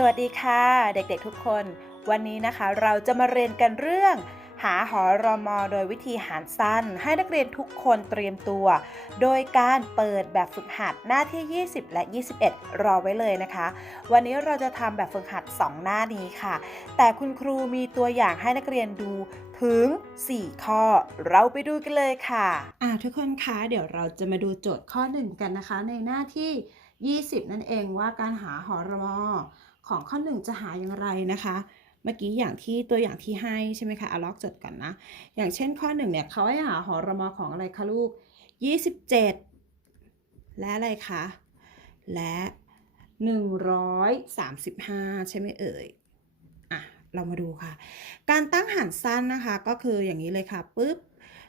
สวัสดีค่ะ เด็กๆทุกคน วันนี้นะคะเราจะมาเรียนกันเรื่อง หาหอรอมอโดยวิธีหารสั้น ให้นักเรียนทุกคนเตรียมตัว โดยการเปิดแบบฝึกหัดหน้าที่ 20 และ 21 รอไว้เลยนะคะ วันนี้เราจะทำแบบฝึกหัด 2 หน้านี้ค่ะ แต่คุณครูมีตัวอย่างให้นักเรียนดูถึง 4 ข้อ เราไปดูกันเลยค่ะอ่าทุกคนคะเดี๋ยวเราจะมาดูโจทย์ข้อหนึ่งกันนะคะ ในหน้าที่ 20 นั่นเองว่าการหาหอรมอ ของข้อหนึ่งจะหาอย่างไรนะคะ เมื่อกี้อย่างที่ตัวอย่างที่ให้ใช่ไหมคะเอาล็อกจดกันนะ อย่างเช่นข้อหนึ่งเนี่ยเขาให้หาหอรมอของอะไรคะลูก 27 และอะไรคะ และ 135 ใช่ไหมเอ่ย อะ เรามาดูค่ะ การตั้งหารสั้นนะคะก็คืออย่างนี้เลยค่ะปุ๊บ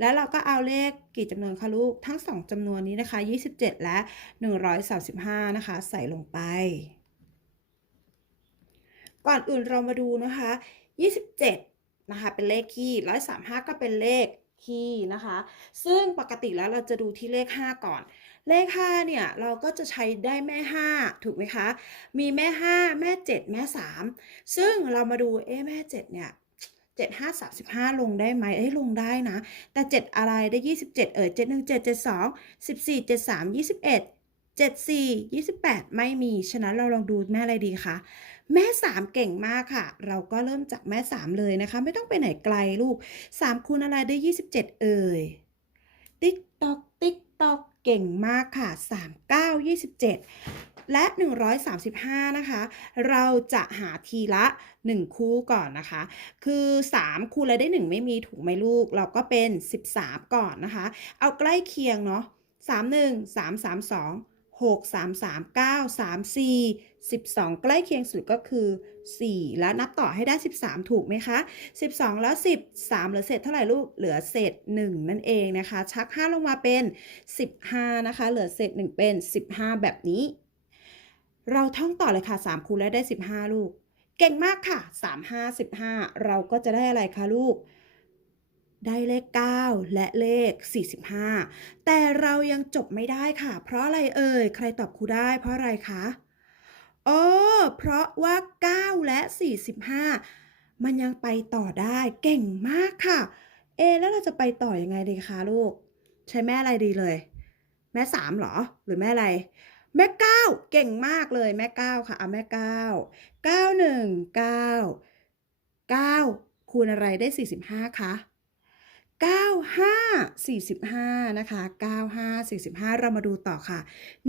แล้วเราก็เอาเลขกี่จำนวนคะลูก ทั้ง 2จำนวนนี้นะคะ 27 และ 135 นะคะ ใส่ลงไป ก่อนอื่นเรามาดูนะคะ 27 นะคะ เป็นเลขคี่135ก็เป็นเลขคี่นะคะ ซึ่งปกติแล้วเราจะดูที่เลข 5 ก่อน เลข 5 เนี่ย เราก็จะใช้ได้แม่ 5 ถูกไหมคะ มีแม่ 5 แม่ 7 แม่ 3 ซึ่งเรามาดู เอ๊ะแม่ 7 เนี่ย7 5 35 ลงได้ไหมเอ้ยลงได้นะ แต่ 7 อะไรได้ 27 เอ่ย7 1 7 7 2 14 7 3 21 74 28 ไม่มี ฉะนั้นเราลองดูแม่อะไรดีคะ แม่3เก่งมากค่ะ เราก็เริ่มจากแม่3เลยนะคะ ไม่ต้องไปไหนไกลลูก3คูณอะไรได้27เจ็ดเอ่ย ติ๊กตอกติ๊กตอกเก่งมากค่ะ3 9 27และ 135 นะคะ เราจะหาทีละ 1 คู่ก่อนนะคะ คือ 3 คูณแล้วได้ 1 ไม่มีถูกไหมลูก เราก็เป็น 13 ก่อนนะคะ เอาใกล้เคียงเนาะ 31 3 3 2 6 3 3 9 3 4 12 ใกล้เคียงสุดก็คือ 4 แล้วนับต่อให้ได้ 13 ถูกไหมคะ 12 แล้ว 10 3เหลือเศษเท่าไหร่ลูก เหลือเศษ 1 นั่นเองนะคะ ชัก 5 ลงมาเป็น 15 นะคะ เหลือเศษ 1 เป็น 15 แบบนี้ เราท่องต่อเลยค่ะ 3 คูณแล้วได้ 15 ลูก เก่งมากค่ะ 3 5 15 เราก็จะได้อะไรคะลูกได้เลข 9 และเลข 45 แต่เรายังจบไม่ได้ค่ะ เพราะอะไรเอ่ย ใครตอบครูได้เพราะอะไรคะ อ๋อเพราะว่า 9 และ 45 มันยังไปต่อได้เก่งมากค่ะ เอ แล้วเราจะไปต่อยังไงดีคะลูก ใช้แม่อะไรดีเลย แม่3เหรอ หรือแม่อะไร แม่ 9 เก่งมากเลยแม่ 9 ค่ะเอาแม่ 9 9 1 9 9 คูณอะไรได้ 45คะ 95 45 นะคะ 95 45 เรามาดูต่อค่ะ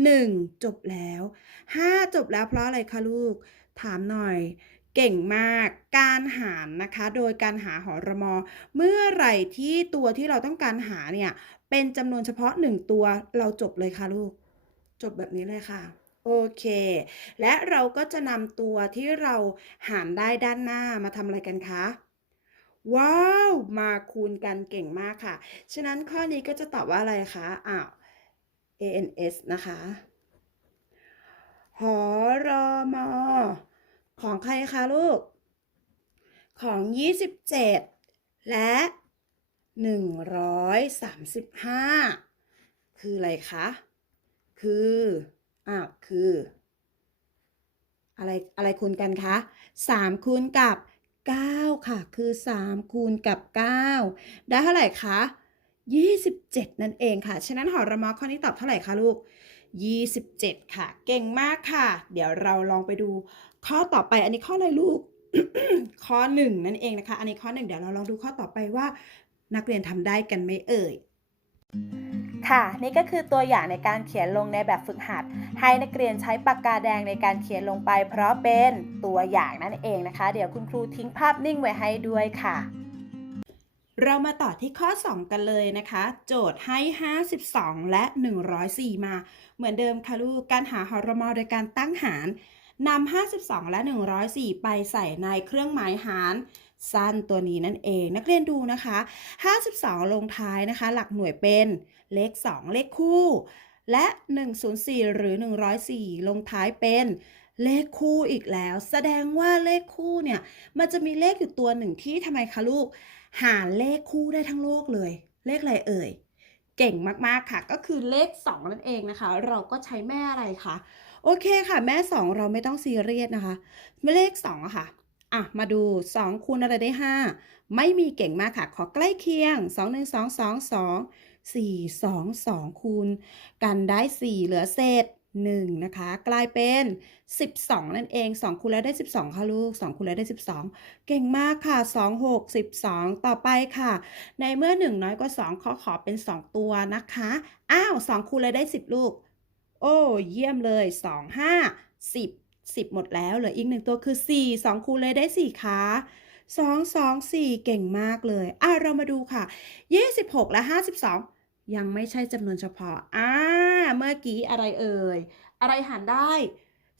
1 จบแล้ว 5 จบแล้วเพราะอะไรคะลูก ถามหน่อย เก่งมาก การหารนะคะ โดยการหาหอรมอ เมื่อไหร่ที่ตัวที่เราต้องการหาเนี่ย เป็นจำนวนเฉพาะ 1 ตัวเราจบเลยค่ะลูก จบแบบนี้เลยค่ะโอเค และเราก็จะนำตัวที่เราหารได้ด้านหน้ามาทำอะไรกันคะ ว้าว มาคูณกันเก่งมากค่ะ ฉะนั้นข้อนี้ก็จะตอบว่าอะไรคะอ้าว ANS นะคะหอรอมอของใครคะลูก ของ 27 และ 135 คืออะไรคะ คืออ้าวคือ อะไรอะไรคูณกันคะ 3 คูณกับ 9 ค่ะ คือ 3 คูณกับ 9 ได้เท่าไหร่คะ 27 นั่นเองค่ะ ฉะนั้นหอรมอข้อนี้ตอบเท่าไหร่คะลูก 27 ค่ะ เก่งมากค่ะ เดี๋ยวเราลองไปดู ข้อต่อไปอันนี้ข้ออะไรลูก ข้อ 1 นั่นเองนะคะ อันนี้ข้อ 1 เดี๋ยวเราลองดูข้อต่อไปว่า นักเรียนทำได้กันไหมเอ่ย ค่ะนี่ก็คือตัวอย่างในการเขียนลงในแบบฝึกหัด ให้นักเรียนใช้ปากกาแดงในการเขียนลงไป เพราะเป็นตัวอย่างนั่นเองนะคะ เดี๋ยวคุณครูทิ้งภาพนิ่งไว้ให้ด้วยค่ะ เรามาต่อที่ข้อ 2 กันเลยนะคะ โจทย์ให้ 52 และ 104 มา เหมือนเดิมค่ะลูกการหาหอรมอโดยการตั้งหารนำ52 และ 104 ไปใส่ในเครื่องหมายหารสั้นตัวนี้นั่นเอง นักเรียนดูนะคะ 52 ลงท้ายนะคะ หลักหน่วยเป็น เลข 2 เลขคู่ และ 104 หรือ 104 ลงท้ายเป็นเลขคู่อีกแล้ว แสดงว่าเลขคู่เนี่ย มันจะมีเลขอยู่ตัวหนึ่งที่ทำไมคะลูก หาเลขคู่ได้ทั้งโลกเลย เลขอะไรเอ่ย เก่งมากๆค่ะ ก็คือเลข 2 นั่นเองนะคะ เราก็ใช้แม่อะไรคะโอเคค่ะ แม่ 2 เราไม่ต้องซีเรียสนะคะเลข2อะค่ะอะ มาดู 2 คูณอะไรได้ 5 ไม่มีเก่งมากค่ะ ขอใกล้เคียง 2 1 2 2 2 4 2 2 คูณ กันได้ 4 เหลือเศษ1นะคะ กลายเป็น 12 นั่นเอง 2 คูณแล้วได้ 12 ค่ะลูก 2 คูณแล้วได้ 12 เก่งมากค่ะ 2 6 12 ต่อไปค่ะ ในเมื่อ 1 น้อยกว่า 2 ขอขอเป็น 2 ตัวนะคะ อ้าว 2 คูณแล้วได้ 10 ลูก โอ้เยี่ยมเลย 2 5 10 10 หมดแล้ว เหลืออีก 1 ตัวคือ 4 2 คูณเลยได้ 4 ค่ะ2 2 4 เก่งมากเลย อะ เรามาดูค่ะ 26 และ 52 ยังไม่ใช่จำนวนเฉพาะ อ่า เมื่อกี้อะไรเอ่ย อะไรหารได้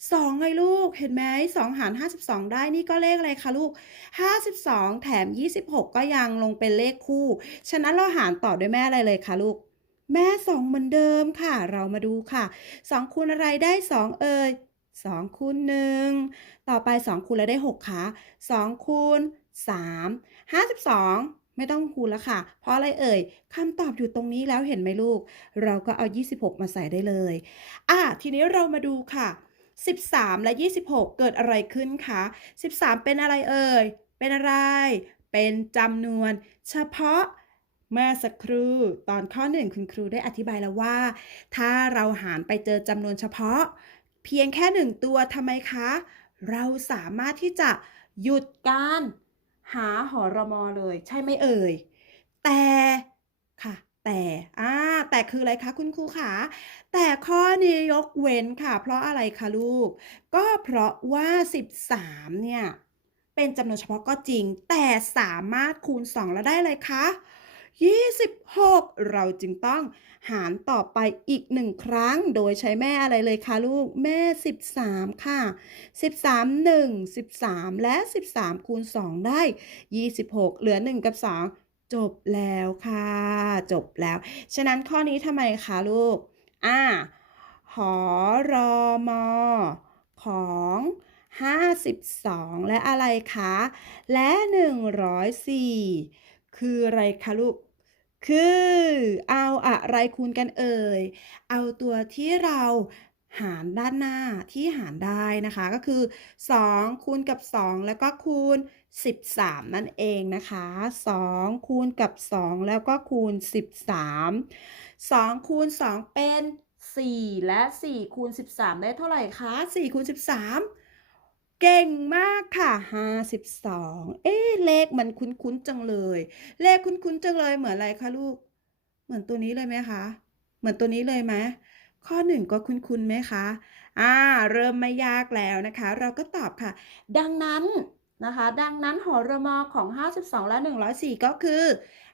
2ไงลูก เห็นไหม2หาร52ได้นี่ก็เลขอะไรคะลูก52แถม26ก็ยังลงเป็นเลขคู่ ฉะนั้นเราหารต่อด้วยแม่อะไรเลยคะลูก แม่2เหมือนเดิมค่ะ เรามาดูค่ะ2คูณอะไรได้2เอ่ย2คูณ1ต่อไป2คูณแล้วได้6ค่ะ2คูณ3 52 ไม่ต้องคูณแล้วค่ะ เพราะอะไรเอ่ยคำตอบอยู่ตรงนี้แล้วเห็นไหมลูก เราก็เอา 26 มาใส่ได้เลย อะ ทีนี้เรามาดูค่ะ 13 และ 26 เกิดอะไรขึ้นคะ 13 เป็นอะไรเอ่ย เป็นอะไร เป็นจำนวน เฉพาะเมื่อสักครู่ตอนข้อ1คุณครูได้อธิบายแล้วว่า ถ้าเราหารไปเจอจำนวนเฉพาะ เพียงแค่1ตัวทำไมคะ เราสามารถที่จะหยุดการ หาหอรมอเลย ใช่ไหมเอ่ย แต่ค่ะ แต่อ่าแต่คืออะไรคะคุณครูคะแต่ข้อนี้ยกเว้นค่ะ เพราะอะไรคะลูก ก็เพราะว่า 13 เนี่ย เป็นจำนวนเฉพาะก็จริง แต่สามารถคูณ 2 แล้วได้เลยคะ 26 เราจึงต้องหารต่อไปอีก1ครั้ง โดยใช้แม่อะไรเลยคะลูก แม่ 13 ค่ะ 13 1 13 และ 13 คูณ 2 ได้ 26 เหลือ 1 กับ 2 จบแล้วค่ะ จบแล้ว ฉะนั้นข้อนี้ทำไมคะลูก อ่า หอรอมอของ52 และอะไรคะ และ 104 คืออะไรคะลูก คือเอาอะไรคูณกันเอ่ย เอาตัวที่เราหารด้านหน้าที่หารได้นะคะ ก็คือ 2 คูณกับ 2 แล้วก็คูณ 13 นั่นเองนะคะ 2 คูณกับ 2 แล้วก็คูณ 13 2 คูณ 2 เป็น 4 และ 4 คูณ 13 ได้เท่าไหร่คะ 4 คูณ 13 เก่งมากค่ะ52เอ๊ะเลขมันคุ้นๆจังเลย เลขคุ้นๆจังเลยเหมือนอะไรคะลูก เหมือนตัวนี้เลยไหมคะ เหมือนตัวนี้เลยไหมข้อ1ก็คุ้นๆไหมคะ อ่า เริ่มไม่ยากแล้วนะคะ เราก็ตอบค่ะ ดังนั้นนะคะ ดังนั้นหอรมอของ 52 และ 104 ก็คือ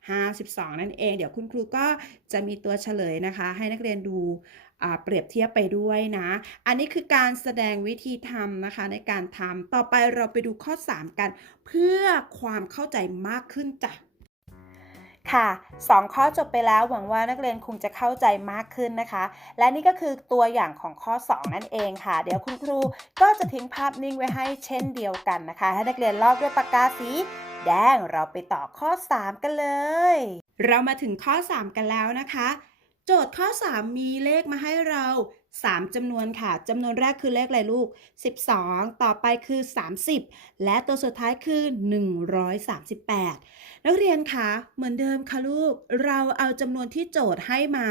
52 นั่นเอง เดี๋ยวคุณครูก็จะมีตัวเฉลยนะคะ ให้นักเรียนดู เปรียบเทียบไปด้วยนะ อันนี้คือการแสดงวิธีทำนะคะในการทำต่อไปเราไปดูข้อ 3 กัน เพื่อความเข้าใจมากขึ้นจ้ะค่ะ2ข้อจบไปแล้วหวังว่านักเรียนคงจะเข้าใจมากขึ้นนะคะ และนี่ก็คือตัวอย่างของข้อ 2 นั่นเองค่ะ เดี๋ยวคุณครูก็จะทิ้งภาพนิ่งไว้ให้เช่นเดียวกันนะคะ ให้นักเรียนลอกด้วยปากกาสีแดงเราไปต่อข้อ 3 กันเลย เรามาถึงข้อ 3 กันแล้วนะคะ โจทย์ข้อ 3 มีเลขมาให้เรา 3จำนวนค่ะจำนวนแรกคือเลขอะไรลูก 12 ต่อไปคือ 30 และตัวสุดท้ายคือ 138 นักเรียนคะเหมือนเดิมค่ะลูก เราเอาจำนวนที่โจทย์ให้มา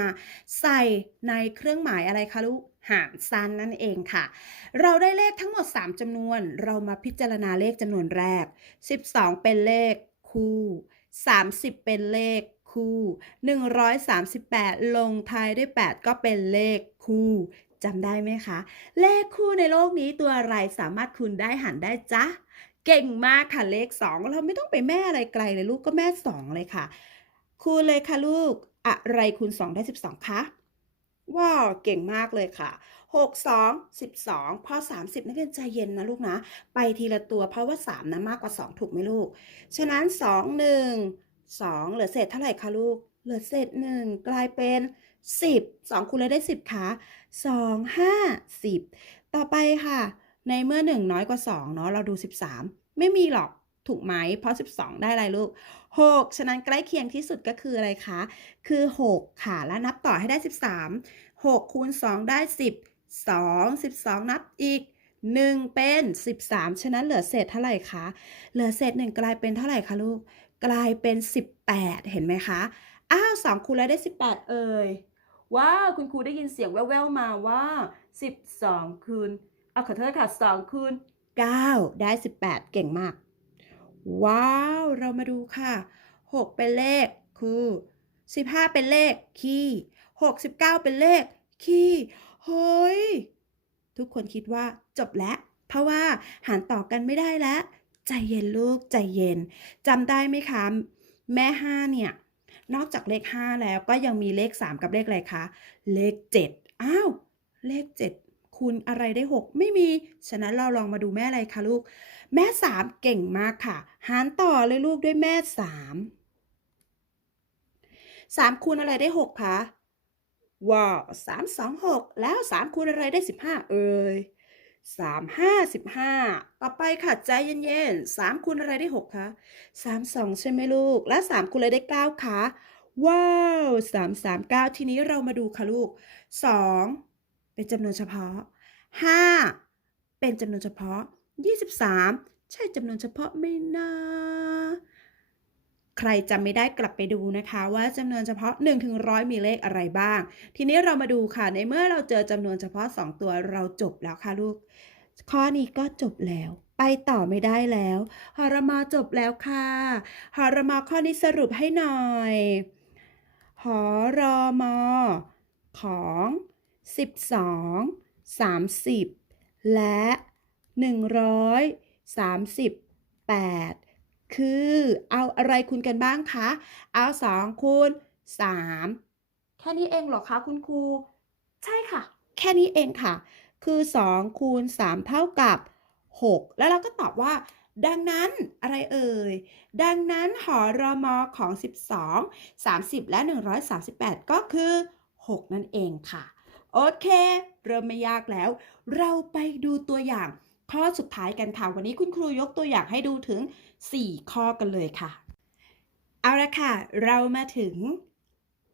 ใส่ในเครื่องหมายอะไรคะลูกหารสั้นนั่นเองค่ะ เราได้เลขทั้งหมด 3จำนวน เรามาพิจารณาเลขจำนวนแรก 12 เป็นเลขคู่ 30 เป็นเลข คู่ 138 ลงท้ายด้วย 8 ก็เป็นเลขคู่จำได้ไหมคะ เลขคู่ในโลกนี้ตัวอะไรสามารถคูณได้หารได้จ๊ะเก่งมากค่ะเลข 2 เราไม่ต้องไปแม่อะไรไกลเลยลูกก็แม่ 2 เลยค่ะ คูณเลยค่ะลูกอะไรคูณ 2 ได้ 12คะว้าวเก่งมากเลยค่ะ 6 2 12 พอ 30 นักเรียนใจเย็นนะลูกนะ ไปทีละตัวเพราะว่า 3นะมากกว่า 2 ถูกไหมลูก ฉะนั้น 2 1 2 เหลือเศษเท่าไหร่คะลูก เหลือเศษ 1 กลายเป็น 10 2คูณเลยได้ 10ค่ะ2 5 10 ต่อไปค่ะ ในเมื่อ 1 น้อยกว่า 2 เนาะเราดู 13 ไม่มีหรอกถูกไหม เพราะ 12 ได้อะไรลูก 6 ฉะนั้นใกล้เคียงที่สุดก็คืออะไรคะ คือ 6 ค่ะ แล้วนับต่อให้ได้ 13 6คูณ2ได้ 10 2 12 นับอีก 1 เป็น 13 ฉะนั้นเหลือเศษเท่าไหร่คะ เหลือเศษ 1 กลายเป็นเท่าไหร่คะลูก กลายเป็น 18 เห็นไหมคะ อ้าว2คูณแล้วได้ 18 เอ่ย ว้าวคุณครูได้ยินเสียงแว่วๆมาว่า 12 คูณเอาขอโทษค่ะ2คูณ9 ได้ 18 เก่งมาก ว้าว เรามาดูค่ะ 6 เป็นเลขคือ15 เป็นเลขคี่69 เป็นเลขคี่เฮ้ย ทุกคนคิดว่าจบแล้ว เพราะว่าหารต่อกันไม่ได้แล้ว ใจเย็นลูกใจเย็นจำได้ไหมคะ แม่5เนี่ย นอกจากเลข5แล้วก็ยังมีเลข3กับเลขอะไรคะ เลข7อ้าว เลข7คูณอะไรได้6ไม่มี ฉะนั้นเราลองมาดูแม่อะไรคะลูก แม่3เก่งมากค่ะ หารต่อเลยลูกด้วยแม่3 3คูณอะไรได้6คะว้าว3 2 6แล้ว3คูณอะไรได้15เอ่ย 3 5 15ต่อไปค่ะใจเย็นๆ3คูณอะไรได้6คะ3 2ใช่ไหมลูก และ3คูณอะไรได้9คะว้าว3 3 9ทีนี้เรามาดูค่ะลูก2เป็นจำนวนเฉพาะ5เป็นจำนวนเฉพาะ23ใช่จำนวนเฉพาะไหม่นา ใครจำไม่ได้กลับไปดูนะคะ ว่าจำนวนเฉพาะ1ถึง100มีเลขอะไรบ้าง ทีนี้เรามาดูค่ะในเมื่อเราเจอจำนวนเฉพาะ 2 ตัวเราจบแล้วค่ะลูก ข้อนี้ก็จบแล้ว ไปต่อไม่ได้แล้วหรมจบแล้วค่ะหรมข้อนี้สรุปให้หน่อยหรมของ 12 30 และ 138 คือเอาอะไรคูณกันบ้างคะ เอา 2คูณ3 แค่นี้เองเหรอคะคุณครู ใช่ค่ะ แค่นี้เองค่ะ คือ2คูณ3เท่ากับ 6 แล้วเราก็ตอบว่า ดังนั้นอะไรเอ่ย ดังนั้นหอรมอของ 12 30 และ 138 ก็คือ 6 นั่นเองค่ะ โอเค เริ่มไม่ยากแล้ว เราไปดูตัวอย่าง ข้อสุดท้ายกันค่ะ วันนี้คุณครูยกตัวอย่างให้ดูถึง 4 ข้อกันเลยค่ะ เอาละค่ะ เรามาถึง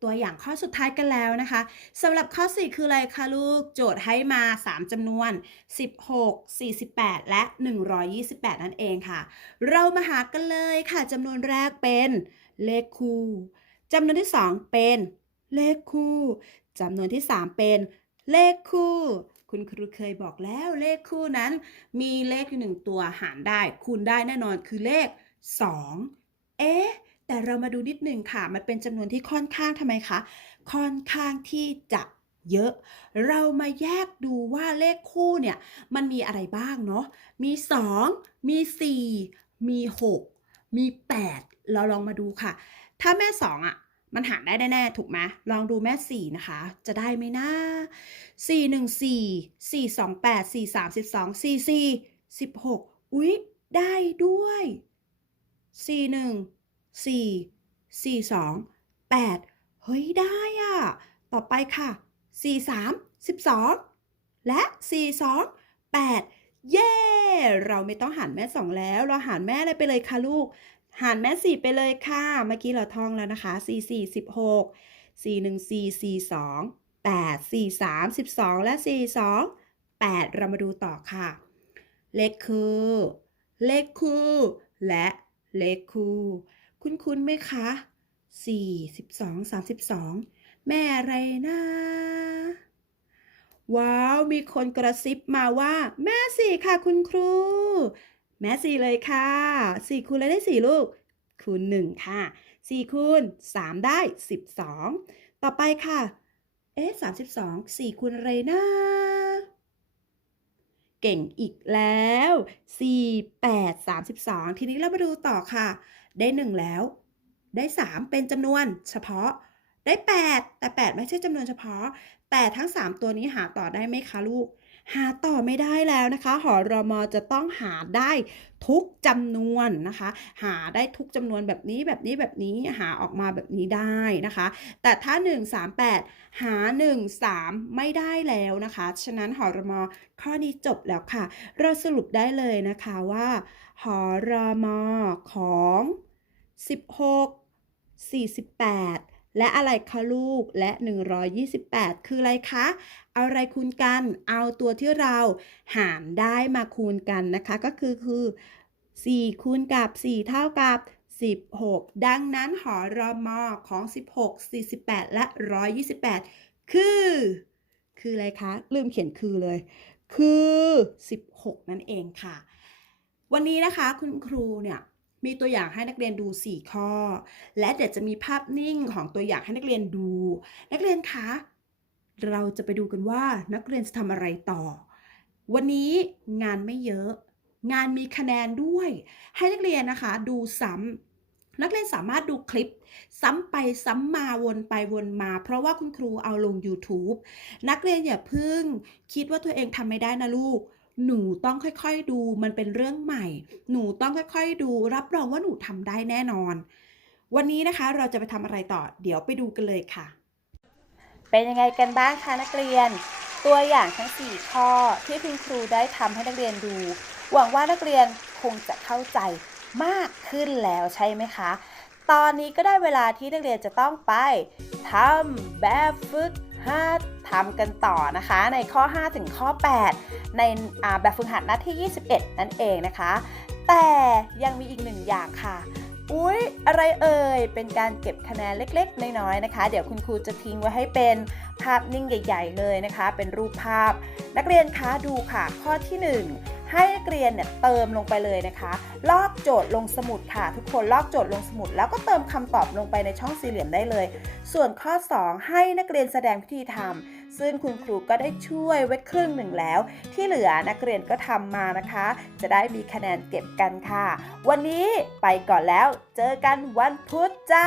ตัวอย่างข้อสุดท้ายกันแล้วนะคะสำหรับข้อ 4 คืออะไรคะลูกโจทย์ให้มา 3จำนวน 16 48 และ 128 นั่นเองค่ะ เรามาหากันเลยค่ะจำนวนแรกเป็นเลขคู่จำนวนที่ 2 เป็นเลขคู่จำนวนที่ 3 เป็นเลขคู่ คุณครูเคยบอกแล้วเลขคู่นั้น มีเลขอยู่หนึ่งตัวหารได้ คูณได้แน่นอนคือเลข 2 เอ๊ะแต่เรามาดูนิดหนึ่งค่ะ มันเป็นจำนวนที่ค่อนข้างทำไมคะ ค่อนข้างที่จะเยอะ เรามาแยกดูว่าเลขคู่เนี่ย มันมีอะไรบ้างเนาะ มี 2 มี 4 มี 6 มี 8 เราลองมาดูค่ะ ถ้าแม่ 2อะ มันหารได้แน่ๆถูกไหมลองดูแม่4นะคะ จะได้ไหมนะ4 1 4 4 2 8 4 3 12 4 4 16อุ๊ย ได้ด้วย4 1 4 4 2 8เฮ้ย ได้อะต่อไปค่ะ4 3 12และ4 2 8เย้ เราไม่ต้องหารแม่2แล้ว เราหารแม่อะไรไปเลยค่ะลูก หารแม่4ไปเลยค่ะ เมื่อกี้เราท่องแล้วนะคะ4 4 16 4 1 4 4 2 8 4 3 12 และ 4 2 8 เรามาดูต่อค่ะ เลขคู่เลขคู่ และเลขคู่ คุ้นคุ้นๆไหมคะ 4 12 32 แม่อะไรนะว้าว มีคนกระซิบมาว่า แม่สี่ค่ะคุณครู แม่สี่เลยค่ะสี่คูณอะไรได้สี่ลูก คูณหนึ่งค่ะสี่คูณสามได้สิบสองต่อไปค่ะ เอ๊ะสามสิบสองสี่คูณอะไรนะเก่งอีกแล้วสี่แปดสามสิบสองทีนี้เรามาดูต่อค่ะ ได้หนึ่งแล้ว ได้สามเป็นจำนวนเฉพาะ ได้แปดแต่แปดไม่ใช่จำนวนเฉพาะ แต่ทั้ง 3 ตัวนี้หาต่อได้ไหมคะลูก หาต่อไม่ได้แล้วนะคะ หอรอมจะต้องหาได้ทุกจำนวนนะคะ หาได้ทุกจำนวนแบบนี้แบบนี้แบบนี้หาออกมาแบบนี้ได้นะคะ แต่ถ้า 1 3 8 หา 1 3 ไม่ได้แล้วนะคะ ฉะนั้นหอรมข้อนี้จบแล้วค่ะ เราสรุปได้เลยนะคะว่า หอรมของ 16 48 และอะไรคะลูกและ 128 คืออะไรคะ เอาอะไรคูณกัน เอาตัวที่เราหารได้มาคูณกันนะคะ ก็คือคือ 4 คูณกับ 4 เท่ากับ 16 ดังนั้นหอรอมอของ 16 48 และ 128 คือ คืออะไรคะ ลืมเขียนคือเลย คือ 16 นั่นเองค่ะ วันนี้นะคะคุณครูเนี่ย มีตัวอย่างให้นักเรียนดู 4 ข้อ และเดี๋ยวจะมีภาพนิ่งของตัวอย่างให้นักเรียนดู นักเรียนคะ เราจะไปดูกันว่านักเรียนจะทำอะไรต่อ วันนี้งานไม่เยอะ งานมีคะแนนด้วย ให้นักเรียนนะคะดูซ้ำนักเรียนสามารถดูคลิป ซ้ำไปซ้ำมาวนไปวนมา เพราะว่าคุณครูเอาลง YouTube นักเรียนอย่าพิ่ง คิดว่าตัวเองทำไม่ได้นะลูก หนูต้องค่อยๆดู มันเป็นเรื่องใหม่ หนูต้องค่อยๆดู รับรองว่าหนูทำได้แน่นอน วันนี้นะคะเราจะไปทำอะไรต่อ เดี๋ยวไปดูกันเลยค่ะ เป็นยังไงกันบ้างคะนักเรียน ตัวอย่างทั้ง 4 ข้อที่คุณครูได้ทำให้นักเรียนดู หวังว่านักเรียนคงจะเข้าใจมากขึ้นแล้วใช่ไหมคะ ตอนนี้ก็ได้เวลาที่นักเรียนจะต้องไปทำแบบฝึก 5ทำกันต่อนะคะ ในข้อ 5 ถึงข้อ 8 ในแบบฝึกหัดหน้าที่ 21 นั่นเองนะคะ แต่ยังมีอีกหนึ่งอย่างค่ะอุ๊ย อะไรเอ่ย เป็นการเก็บคะแนนเล็กๆ น้อยๆ นะคะ เดี๋ยวคุณครูจะทิ้งไว้ให้เป็นภาพนิ่งใหญ่ ๆ เลยนะคะ เป็นรูปภาพ นักเรียนคะดูค่ะ ข้อที่ 1 ให้นักเรียนเนี่ยเติมลงไปเลยนะคะ ลอกโจทย์ลงสมุดค่ะ ทุกคนลอกโจทย์ลงสมุด แล้วก็เติมคำตอบลงไปในช่องสี่เหลี่ยมได้เลย ส่วนข้อ 2 ให้นักเรียนแสดงพิธีทำซึ่งคุณครูก็ได้ช่วยไว้ครึ่งหนึ่งแล้ว ที่เหลือนักเรียนก็ทำมานะคะ จะได้มีคะแนนเก็บกันค่ะ วันนี้ไปก่อนแล้ว เจอกันวันพุธจ้า